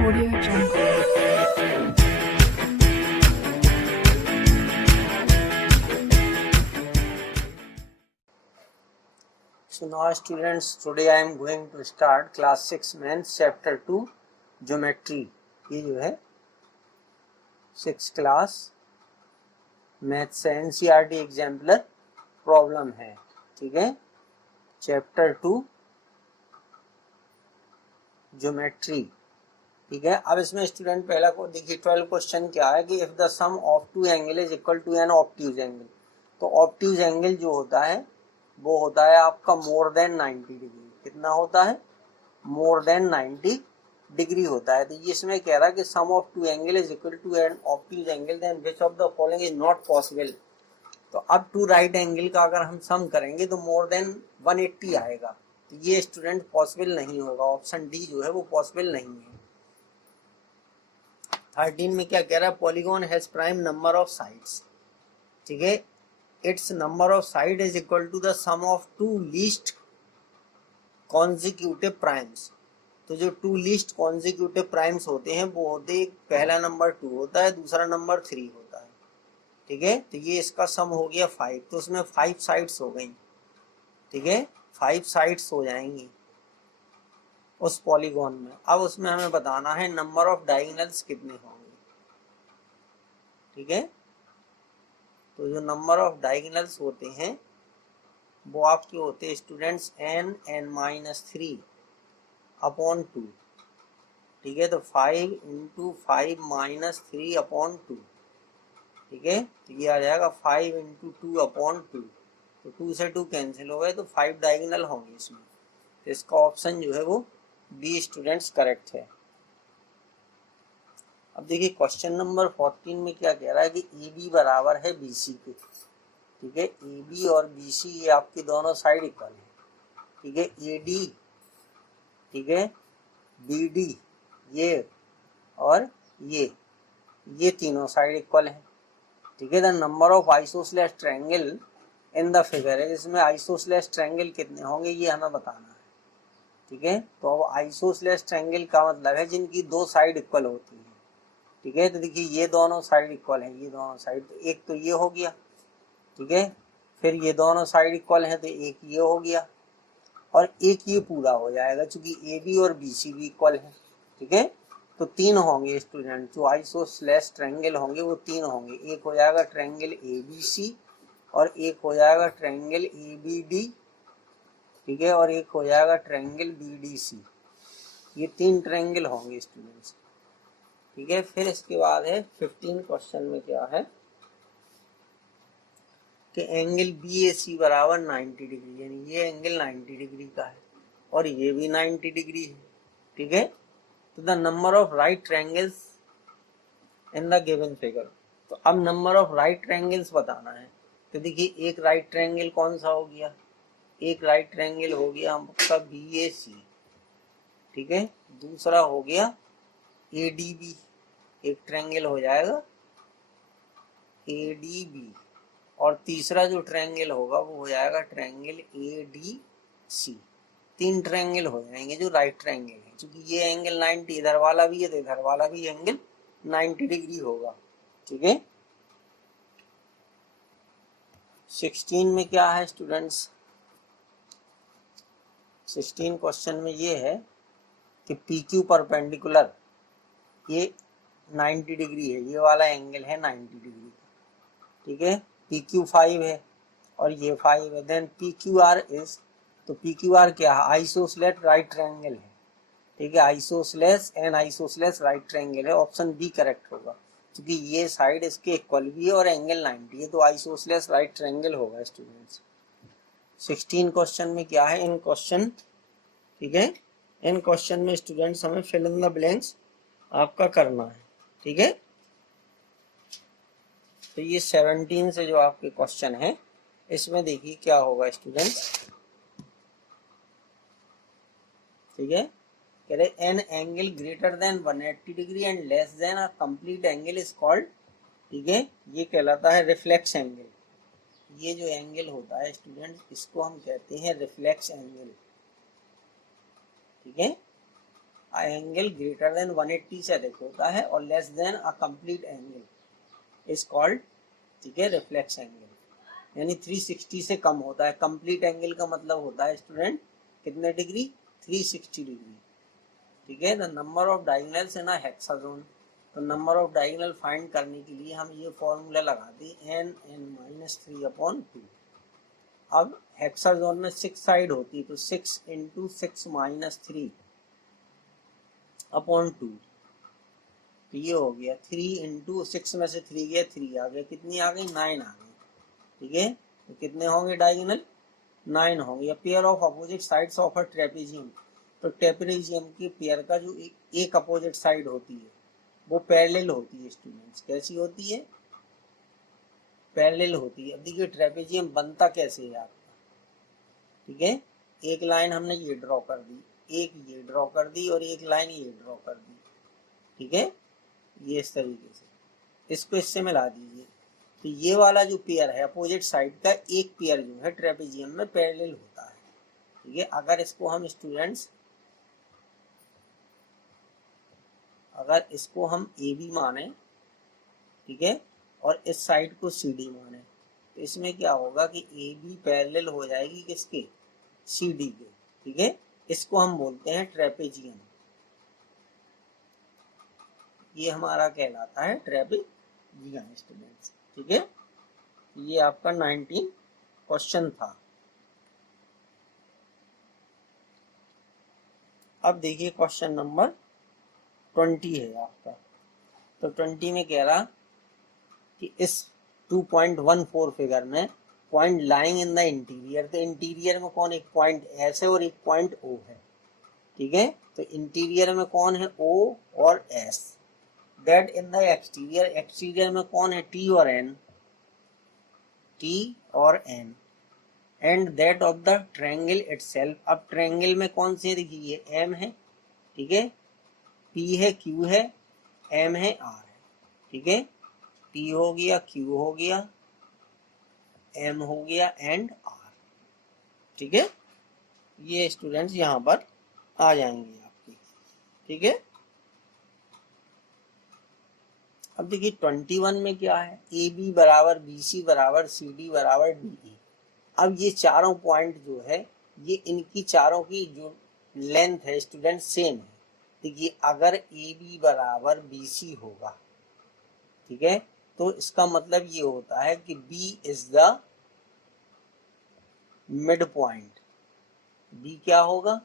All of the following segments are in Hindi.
Audio Jungle. So now students, today I am going to start class 6 maths chapter 2 geometry. ये जो है 6 क्लास मैथ्स से NCERT एग्जाम्पलर प्रॉब्लम है, ठीक है, चैप्टर 2 ज्योमेट्री, ठीक है। अब इसमें स्टूडेंट पहला को देखिए 12 क्वेश्चन क्या है कि if the sum of two angle is equal to an obtuse angle, तो ऑब्ट्यूज एंगल जो होता है वो होता है आपका मोर देन 90 डिग्री। कितना होता है? मोर देन 90 डिग्री होता है। तो ये इसमें कह रहा है कि sum of two angle is equal to an obtuse angle, then which of the following is not possible. तो अब टू राइट एंगल का अगर हम सम करेंगे तो मोर देन 180 आएगा, तो ये स्टूडेंट पॉसिबल नहीं होगा। ऑप्शन डी जो है वो पॉसिबल नहीं है। 13 में क्या कह रहा है? Polygon has prime number of sides, ठीक है, its number of side is equal to the sum of two least consecutive primes. तो जो टू लीस्ट कॉन्जिक्यूटिव प्राइम्स होते हैं वो होते हैं, पहला नंबर 2 होता है, दूसरा नंबर 3 होता है, ठीक है। तो ये इसका सम हो गया 5, तो उसमें 5 साइड्स हो गई, ठीक है, 5 साइड्स हो जाएंगी उस पॉलीगॉन में। अब उसमें हमें बताना है नंबर ऑफ डायगोनल्स कितने होंगे, ठीक है। तो जो नंबर ऑफ डायगोनल्स होते हैं वो आपके होते हैं स्टूडेंट्स n(-3) अपॉन 2, ठीक है। तो 5 × 5 - 3 अपॉन 2, ठीक है। तो ये आ जाएगा 5 × 2 अपॉन 2, तो 2 से 2 कैंसिल हो गए, तो 5 डायगोनल होंगे इसमें। तो इसका ऑप्शन जो है वो बी स्टूडेंट्स करेक्ट है। अब देखिए क्वेश्चन नंबर 14 में क्या कह रहा है कि ए बी बराबर है बी सी के, ठीक है। ए बी और बी सी ये आपकी दोनों साइड इक्वल है, ठीक है। ए डी, ठीक है, बी डी ये और ये तीनों साइड इक्वल है, ठीक है। The number of isosceles triangle in the figure है, इसमें आइसोसेलेस ट्रायंगल कितने होंगे ये हमें बताना है, ठीक है। तो अब आइसोसेलेस ट्रायंगल का मतलब है जिनकी दो साइड इक्वल होती है, ठीक है। तो देखिए ये दोनों साइड इक्वल है, ये दोनों साइड, तो एक तो ये हो गया, ठीक है। फिर ये दोनों साइड इक्वल है तो एक ये हो गया, और एक ये पूरा हो जाएगा क्योंकि ए बी और बी सी भी इक्वल है, ठीक है। तो 3 होंगे स्टूडेंट, जो आइसोसेलेस ट्रायंगल होंगे वो 3 होंगे। एक हो जाएगा ट्रायंगल ए बी सी, और एक हो जाएगा ट्रायंगल ए बी डी, ठीक है, और एक हो जाएगा ट्रायंगल बी डी सी। ये 3 ट्रायंगल होंगे स्टूडेंट्स, ठीक है। फिर इसके बाद है 15 क्वेश्चन में क्या है कि एंगल बी ए सी बराबर 90 डिग्री, यानी ये एंगल 90 डिग्री का है और ये भी 90 डिग्री है, ठीक है। तो the number of right triangles in the given figure, तो अब नंबर ऑफ राइट ट्रायंगल्स बताना है। तो देखिए एक राइट ट्रायंगल कौन सा हो गया? एक राइट ट्रायंगल हो गया आपका बी ए सी, ठीक है। दूसरा हो गया ए डी बी, एक ट्रायंगल हो जाएगा ए डी बी, और तीसरा जो ट्रायंगल होगा वो हो जाएगा triangle A D C. 3 triangle हो जाएंगे जो राइट ट्रायंगल है, क्योंकि ये एंगल 90 इधर वाला भी है तो इधर वाला भी एंगल 90 डिग्री होगा, ठीक है। 16 में क्या है स्टूडेंट्स? 16 क्वेश्चन में ये है कि पी क्यू परपेंडिकुलर, ये 90 डिग्री है, ये वाला एंगल है 90 डिग्री, ठीक है। पी क्यू 5 है और ये 5 है, then P Q R is, तो पी क्यू आर क्या है? आइसोसेलेस राइट ट्रायंगल है, ठीक है। Isosceles and isosceles right triangle है, ऑप्शन बी करेक्ट होगा क्योंकि ये साइड इसके इक्वल भी है और एंगल 90 है, तो आइसोसेलेस राइट ट्रायंगल होगा स्टूडेंट्स। 16 क्वेश्चन में क्या है? इन क्वेश्चन, ठीक है, इन क्वेश्चन में स्टूडेंट्स हमें फिल इन द ब्लैंक्स आपका करना है, ठीक है। तो ये 17 से जो आपके क्वेश्चन है इसमें देखिए क्या होगा स्टूडेंट्स, ठीक है। कह रहे an angle greater than 180 degree and less than a complete angle is called, ठीक है, ये कहलाता है रिफ्लेक्स एंगल। ये जो एंगल होता है स्टूडेंट्स इसको हम कहते हैं रिफ्लेक्स एंगल, ठीक है। एंगल ग्रेटर देन 180 से अधिक होता है और less than a complete angle is called, ठीक है, रिफ्लेक्स एंगल। यानी 360 से कम होता है। कंप्लीट एंगल का मतलब होता है स्टूडेंट कितने डिग्री, 360 डिग्री, ठीक है। The number of diagonals in a hexagon, तो नंबर ऑफ डायगोनल फाइंड करने के लिए हम ये फॉर्मूला लगाते हैं n(-3/2). अब हेक्सागोन में 6 साइड होती है, तो 6 × 6-3/2, तो ये हो गया 3 × 6 में से 3 गया, 3 आ गया, कितनी आ गई, 9 आ गई, ठीक है। तो कितने होंगे डायगोनल, 9 होंगे। या pair of opposite sides of a trapezium, तो ट्रेपेजियम के पेयर का जो एक अपोजिट साइड होती है वो पैरेलल होती है स्टूडेंट्स। कैसी होती है, पैरेलल होती है। अब देखिए ट्रेपेजियम बनता कैसे है आपका, ठीक है। एक लाइन हमने ये ड्रॉ कर दी, एक ये ड्रॉ कर दी और एक लाइन ये ड्रॉ कर दी, ठीक है, ये इस तरीके से। इसको इससे मिला दीजिए, तो ये वाला जो पेयर है अपोजिट साइड का एक पेयर जो है ट्रेपेजियम में पैरेलल होता है, ठीक है। अगर इसको हम स्टूडेंट्स, अगर इसको हम ए बी माने, ठीक है, और इस साइड को सी डी माने, तो इसमें क्या होगा कि ए बी पैरेलल हो जाएगी किसके, सी डी के, ठीक है। इसको हम बोलते हैं ट्रेपेजियम, ये हमारा कहलाता है ट्रेपेजियम स्टूडेंट्स, ठीक है। ये आपका 19 क्वेश्चन था। अब देखिए क्वेश्चन नंबर 20 है आपका। तो 20 में कह रहा कि इस 2.14 फिगर में point lying in the interior, तो इंटीरियर में कौन, एक पॉइंट एस है और एक पॉइंट ओ है, ठीक है। तो इंटीरियर में कौन है, ओ और S. That in the exterior, exterior में कौन है, टी और एन, टी और N. And that of the triangle itself, अब ट्रायंगल में कौन से, देखिए एम है, ठीक है, पी है, क्यू है, एम है, आर है, ठीक है। पी हो गया, क्यू हो गया, एम हो गया एंड आर, ठीक है। ये स्टूडेंट्स यहाँ पर आ जाएंगे आपके, ठीक है। अब देखिए 21 में क्या है, ए बी बराबर बी सी बराबर सी डी बराबर डी ई। अब ये चारों पॉइंट जो है, ये इनकी चारों की जो लेंथ है स्टूडेंट सेम है। देखिए अगर ए बी बराबर बी सी होगा, ठीक है, तो इसका मतलब ये होता है कि B is the mid point. B क्या होगा,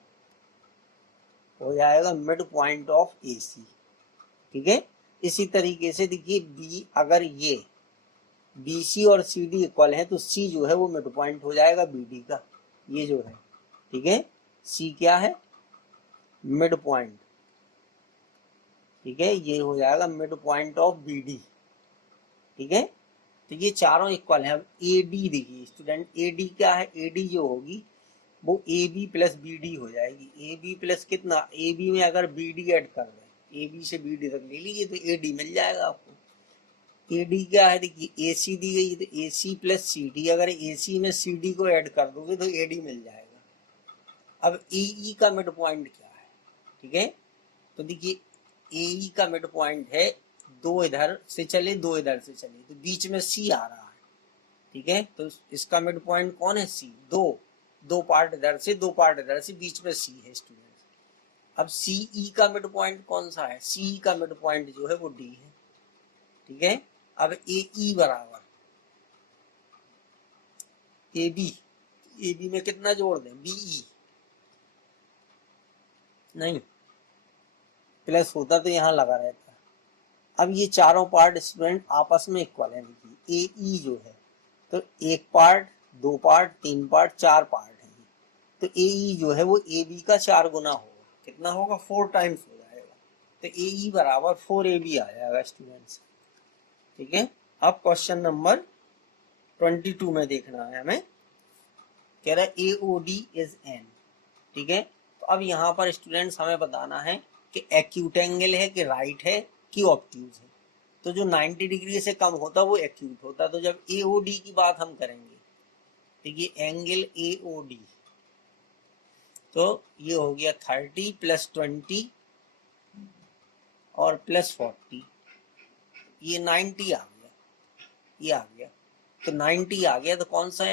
हो जाएगा mid point of A C, ठीक है। इसी तरीके से देखिए बी, अगर ये बी सी और सी डी इक्वल है तो सी जो है वो मिड पॉइंट हो जाएगा बी डी का, ये जो है, ठीक है। सी क्या है, मिड पॉइंट, ठीक है, ये हो जाएगा mid point of B D, ठीक है। तो ये चारों इक्वल है। अब ए डी देखिए स्टूडेंट, ए डी क्या है, ए डी जो होगी वो A B plus B D हो जाएगी। ए बी प्लस कितना, ए बी में अगर बी डी एड कर रहे, ए बी से बी डी तक ले लीजिए तो ए डी मिल जाएगा आपको। ए डी क्या है, देखिए ए सी दी गई, तो ए सी प्लस सी डी, अगर ए सी में सी डी को ऐड कर दोगे तो ए डी मिल जाएगा। अब ए ई का मिड पॉइंट क्या है, ठीक है, तो देखिए ए ई का मिड पॉइंट है, दो इधर से चले दो इधर से चले, तो बीच में सी आ रहा है, ठीक है। तो इसका मिड पॉइंट कौन है, सी। दो पार्ट इधर से दो पार्ट इधर से, बीच में सी है स्टूडेंट। अब सी ई का मिड पॉइंट कौन सा है, सी ई का मिड पॉइंट जो है वो डी है, ठीक है। अब ए ई बराबर ए बी में कितना जोड़ दें, बी ई, नहीं प्लस होता तो यहाँ लगा रहता। अब ये चारों पार्ट स्टूडेंट आपस में इक्वल है। देखिए ए ई जो है, तो एक पार्ट, दो पार्ट, तीन पार्ट, चार पार्ट है, तो ए ई जो है वो ए बी का 4 गुना होगा। कितना होगा, 4 टाइम्स हो जाएगा। तो ए ई बराबर 4 ए बी आ जाएगा स्टूडेंट्स, ठीक है। अब क्वेश्चन नंबर 22 में देखना है हमें, कह रहा है ए ओ डी इज एन, ठीक है। तो अब यहाँ पर स्टूडेंट्स हमें बताना है कि एक्यूट एंगल है कि राइट है कि ऑब्ट्यूज है। तो जो 90 डिग्री से कम होता है वो एक्यूट होता है। तो जब ए ओ डी की बात हम करेंगे, देखिए एंगल ए ओ डी, तो ये हो गया 30 + 20 और प्लस 40, ये 90 आ गया, ये आ गया। तो 90 आ गया तो कौन सा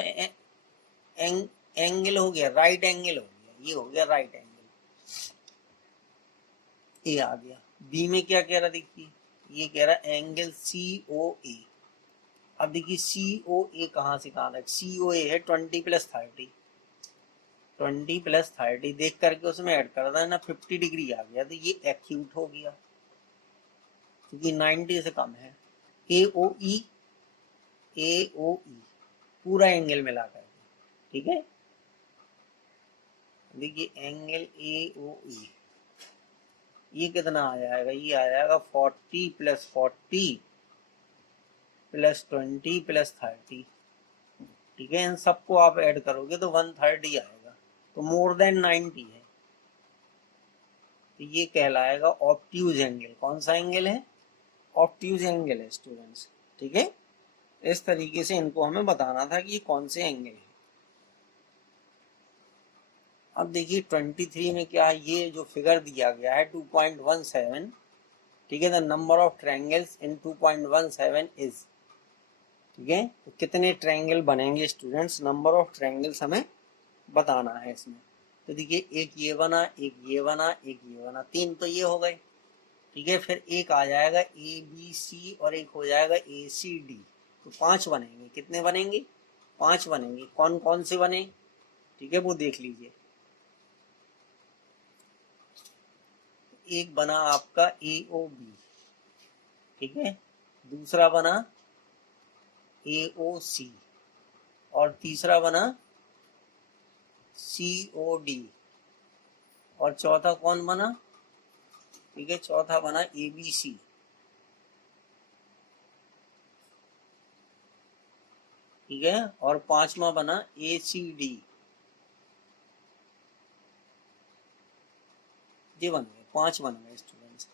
एंगल हो गया? राइट एंगल हो गया, ये हो गया राइट एंगल, ये आ गया। बी में क्या कह रहा देखिए, ये कह रहा एंगल सी ओ ए। अब देखिए सी ओ ए कहाँ से कहाँ तक, सी ओ ए है 20 + 30, 20 + 30 देख करके उसमें ऐड कर देना, 50 डिग्री आ गया, तो ये एक्यूट हो गया क्योंकि 90 से कम है। ए ओ ई, ए ओ ई पूरा एंगल मिला कर, ठीक है। देखिए एंगल ए ओ ई, ये कितना आ जाएगा? ये आ जाएगा 40 + 40 + 20 + 30, ठीक है। इन सबको आप ऐड करोगे तो 130 आएगा, तो मोर देन 90 है, तो ये कहलाएगा ऑब्ट्यूज एंगल। कौन सा एंगल है? ऑब्ट्यूज एंगल है स्टूडेंट्स, ठीक है। इस तरीके से इनको हमें बताना था कि ये कौन से एंगल है। अब देखिए 23 में क्या है, ये जो फिगर दिया गया है 2.17, ठीक है। The number of triangles in 2.17 is, ठीक है। तो कितने ट्रायंगल बनेंगे स्टूडेंट्स? नंबर ऑफ ट्रायंगल्स हमें बताना है इसमें। तो देखिए एक ये बना, एक ये बना, एक ये बना, 3 तो ये हो गए, ठीक है। फिर एक आ जाएगा ए बी सी और एक हो जाएगा ए सी डी, तो 5 बनेंगे। कितने बनेंगे? 5 बनेंगे। कौन कौन से बने, ठीक है, वो देख लीजिए। एक बना आपका ए ओ बी, ठीक है। दूसरा बना ए ओ सी और तीसरा बना सी ओ डी और चौथा कौन बना? ठीक है, चौथा बना ए बी सी, ठीक है। और पांचवा बना ए सी डी, ये बन गए, 5 बन गए स्टूडेंट्स,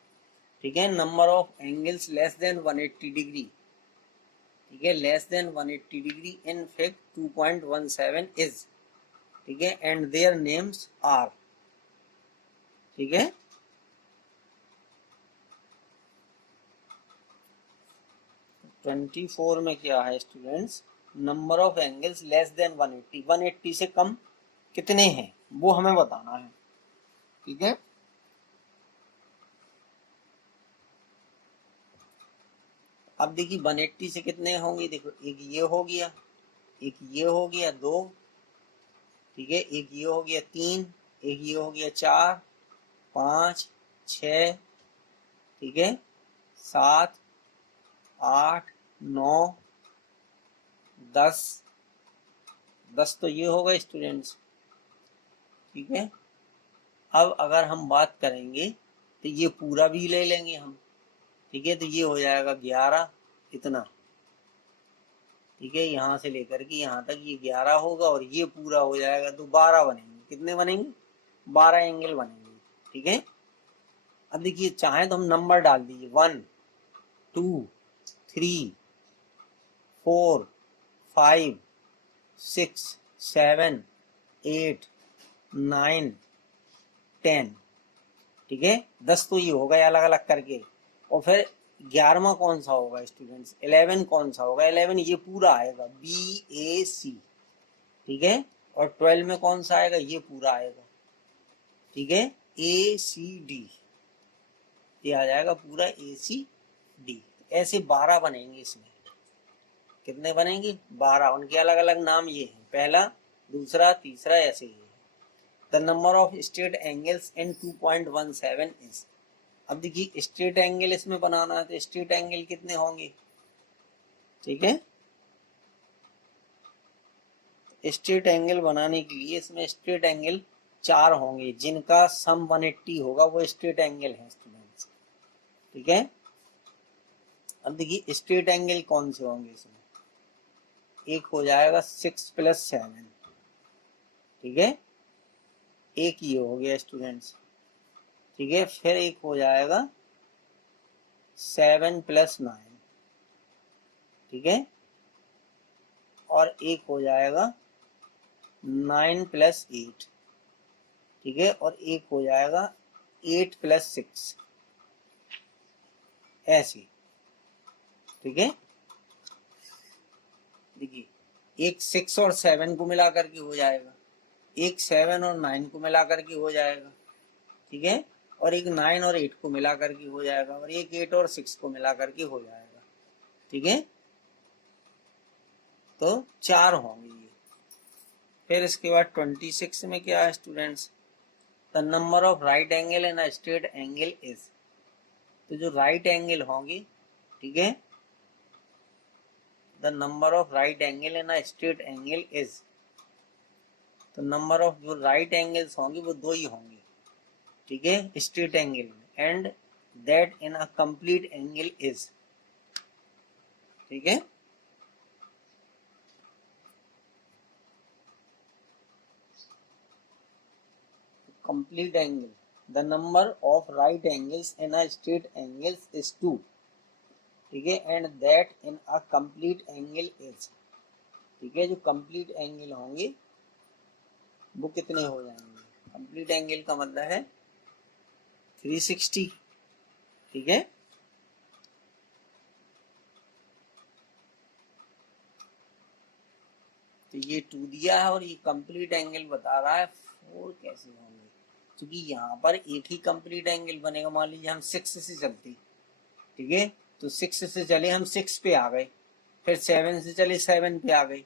ठीक है। Number of angles less than 180 degree, ठीक है, less than 180 degree in fact 2.17 is, ठीक है, एंड देयर नेम्स आर, ठीक है। ट्वेंटी फोर में क्या है students? Number of angles less than 180, 180 से कम कितने हैं वो हमें बताना है, ठीक है। अब देखिए 180 से कितने होंगे? देखो एक ये हो गया, एक ये हो गया 2, ठीक है, एक ये हो गया 3, एक ये हो गया 4, 5, 6, ठीक है, 7, 8, 9, 10, 10 तो ये हो गए स्टूडेंट्स, ठीक है। अब अगर हम बात करेंगे तो ये पूरा भी ले लेंगे हम, ठीक है। तो ये हो जाएगा 11 इतना, ठीक है, यहाँ से लेकर के यहाँ तक ये 11 होगा और ये पूरा हो जाएगा तो 12 बनेंगे। कितने बनेंगे? 12 एंगल बनेंगे, ठीक है। अब देखिए चाहे तो हम नंबर डाल दीजिए 1 2 3 4 5 6 7 8 9 10, ठीक है। 10 तो ये हो गए अलग अलग करके, और फिर 11वां कौन सा होगा स्टूडेंट्स? 11 कौन सा होगा? 11 ये पूरा आएगा बी ए सी, ठीक है। और 12 में कौन सा आएगा? ये पूरा आएगा, ठीक है, ए सी डी, ये आ जाएगा पूरा ए सी डी। ऐसे 12 बनेंगे इसमें। कितने बनेंगे? 12। उनके अलग अलग नाम ये हैं, पहला, दूसरा, तीसरा, ऐसे ही है। The number of straight angles in 2.17 is. अब देखिए स्ट्रेट एंगल इसमें बनाना है तो स्ट्रेट एंगल कितने होंगे, ठीक है। स्ट्रेट एंगल बनाने के लिए इसमें स्ट्रेट एंगल 4 होंगे, जिनका सम 180 होगा वो स्ट्रेट एंगल है स्टूडेंट्स, ठीक है। अब देखिए स्ट्रेट एंगल कौन से होंगे इसमें? एक हो जाएगा 6 + 7, ठीक है, एक ये हो गया स्टूडेंट्स, ठीक है। फिर एक हो जाएगा 7 + 9, ठीक है, और एक हो जाएगा 9 + 8, ठीक है, और एक हो जाएगा 8 + 6, ऐसे, ठीक है। देखिए एक 6 और 7 को मिला करके हो जाएगा, एक 7 और 9 को मिला करके हो जाएगा, ठीक है, और एक 9 और 8 को मिला करके हो जाएगा, और एक 8 और 6 को मिला करके हो जाएगा, ठीक है। तो 4 होंगे ये। फिर इसके बाद 26 में क्या है students, the number of right angle in a straight angle is. तो जो राइट एंगल होंगे, ठीक है, the number of right angle in a straight angle is. तो नंबर ऑफ जो राइट एंगल्स होंगे वो 2 ही होंगे, ठीक है, स्ट्रेट एंगल में, and that in a complete angle is, ठीक है। Complete angle, the number of right angles in a straight angles is 2, ठीक है, and that in a complete angle is, ठीक है। जो कंप्लीट एंगल होंगे वो कितने हो जाएंगे, कंप्लीट एंगल का मतलब है 360, ठीक है। तो ये 2 दिया है और ये कंप्लीट एंगल बता रहा है 4 कैसे होंगे, क्योंकि यहाँ पर एक ही कंप्लीट एंगल बनेगा। मान लीजिए हम 6 से चलते, ठीक है, तो 6 से चले हम 6 पे आ गए, फिर 7 से चले 7 पे आ गए,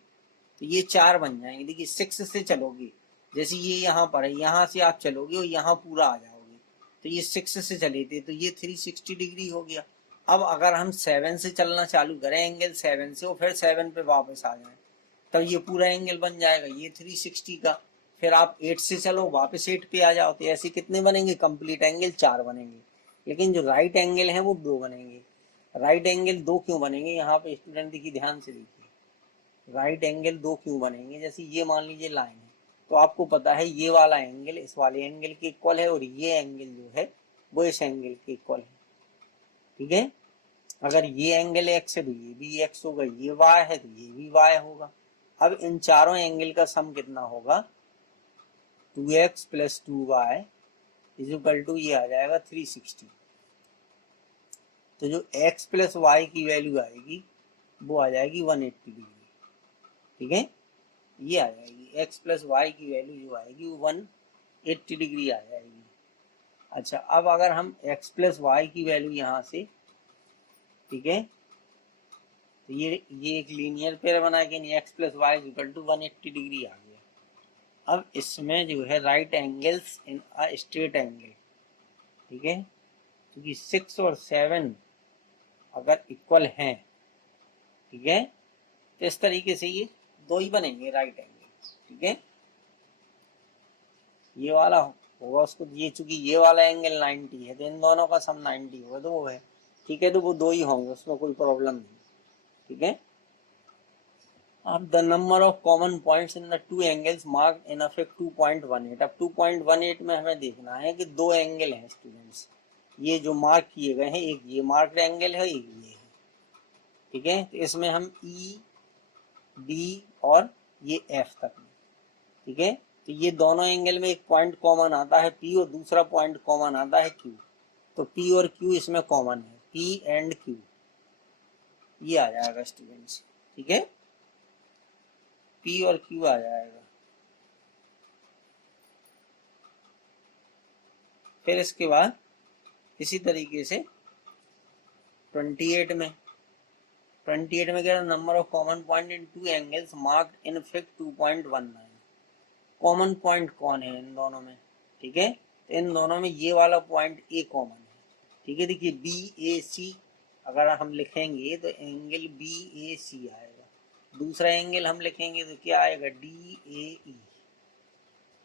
तो ये 4 बन जाएंगे। देखिए 6 से चलोगे, जैसे ये यहाँ पर है, यहाँ से आप चलोगे और यहाँ पूरा आ जाओगे, तो ये 6 से चले थे, तो ये 360 डिग्री हो गया। अब अगर हम 7 से चलना चालू करें एंगल 7 से, और फिर 7 पे वापस आ जाए, तब ये पूरा एंगल बन जाएगा ये 360 का। फिर आप 8 से चलो वापस 8 पे आ जाओ, तो ऐसे कितने बनेंगे, कंप्लीट एंगल 4 बनेंगे। लेकिन जो राइट एंगल है वो 2 बनेंगे। राइट एंगल 2 क्यों बनेंगे, यहाँ पे स्टूडेंट देखिए ध्यान से देखिए, राइट एंगल 2 क्यों बनेंगे। जैसे ये मान लीजिए लाइन है, तो आपको पता है ये वाला एंगल इस वाले एंगल के इक्वल है, और ये एंगल जो है वो इस एंगल के इक्वल है, ठीक है। अगर ये एंगल एक्स है तो ये भी एक्स होगा, ये वाई है तो ये भी वाई होगा। अब इन चारों एंगल का सम कितना होगा, 2x plus 2y is equal to ये आ जाएगा 360। तो जो x प्लस वाई की वैल्यू आएगी वो आ जाएगी 180 डिग्री, ठीक है। ये आ जाएगी x प्लस वाई की वैल्यू जो आएगी वो 180 डिग्री आ जाएगी। अच्छा, अब अगर हम x प्लस वाई की वैल्यू यहाँ से, ठीक है, तो ये एक लीनियर पेयर बना के नहीं, x plus y is equal to 180 degree आ गया। अब इसमें जो है right angles in a straight angle, ठीक है, क्योंकि 6 और 7 अगर इक्वल हैं, ठीक है, तो इस तरीके से ये 2 ही बनेंगे राइट एंगल, ठीक है। ये वाला होगा उसको, ये चूंकि ये वाला एंगल 90 है तो इन दोनों का सम 90 होगा, तो वो है, ठीक है, तो वो 2 ही होंगे, उसमें कोई प्रॉब्लम नहीं, ठीक है। अब the number of common points in the 2 angles marked in effect 2.18। अब 2.18 में हमें देखना है कि 2 एंगल हैं स्टूडेंट्स, ये जो मार्क किए गए हैं, एक ये मार्क्ड एंगल है, एक ये है, ठीक है। तो इसमें हम ई डी और ये एफ तक में, ठीक है, तो ये दोनों एंगल में एक पॉइंट कॉमन आता है पी, और दूसरा पॉइंट कॉमन आता है क्यू। तो पी और क्यू इसमें कॉमन है, पी एंड क्यू, ये आ जाएगा स्टूडेंट्स, ठीक है, पी और क्यू आ जाएगा। फिर इसके बाद इसी तरीके से 28 में, 28 में क्या, number of common point in 2 angles marked in effect 2.19। Common point कौन है इन दोनों में, ठीक है, तो इन दोनों में ये वाला पॉइंट ए कॉमन है, ठीक है। देखिए बी ए सी अगर हम लिखेंगे तो एंगल बी ए सी आएगा, दूसरा एंगल हम लिखेंगे तो क्या आएगा, डी ए ई।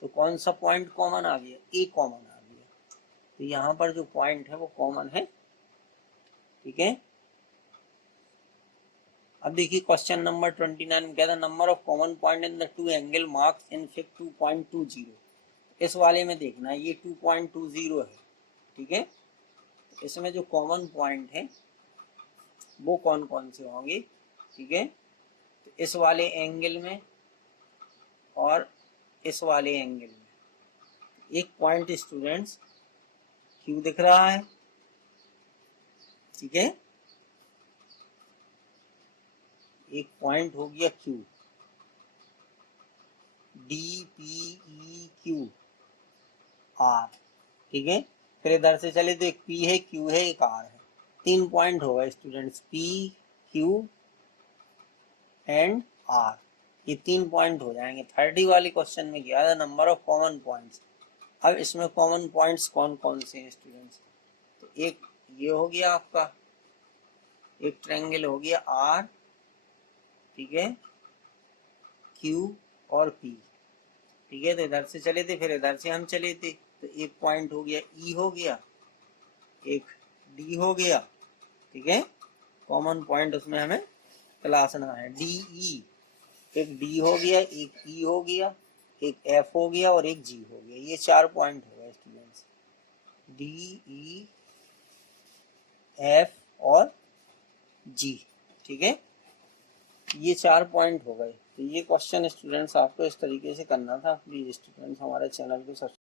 तो कौन सा पॉइंट कॉमन आ गया, ए कॉमन आ गया, तो यहाँ पर जो पॉइंट है वो कॉमन है, ठीक है। अब देखिए क्वेश्चन नंबर 29 में क्या था, number of common point in the 2 angle marks in figure 2.20। इस वाले में देखना ये 2.20 है, ठीक है। इसमें जो कॉमन पॉइंट है वो कौन कौन से होंगे, ठीक है, तो इस वाले एंगल में और इस वाले एंगल में एक पॉइंट स्टूडेंट्स क्यू दिख रहा है, ठीक है, एक पॉइंट हो गया Q, D P E Q R, ठीक है। फिर इधर से चले तो एक P है, Q है, एक R है, 3 पॉइंट होगा students, P Q and R, ये 3 पॉइंट हो जाएंगे। 30 वाली क्वेश्चन में क्या है, नंबर ऑफ कॉमन पॉइंट्स। अब इसमें कॉमन पॉइंट्स कौन कौन से हैं स्टूडेंट्स, तो एक ये हो गया आपका, एक ट्रायंगल हो गया R, ठीक है, Q और P, ठीक है। तो इधर से चले थे, फिर इधर से हम चले थे, तो एक पॉइंट हो गया E हो गया, एक D हो गया, ठीक है। कॉमन पॉइंट उसमें हमें तलाशना है, DE, एक D हो गया, एक E हो गया, एक F हो गया और एक G हो गया, ये 4 पॉइंट हो गए स्टूडेंट्स, DE F और G, ठीक है, ये 4 पॉइंट हो गए। तो ये क्वेश्चन स्टूडेंट्स आपको इस तरीके से करना था। प्लीज स्टूडेंट्स हमारे चैनल को सब्सक्राइब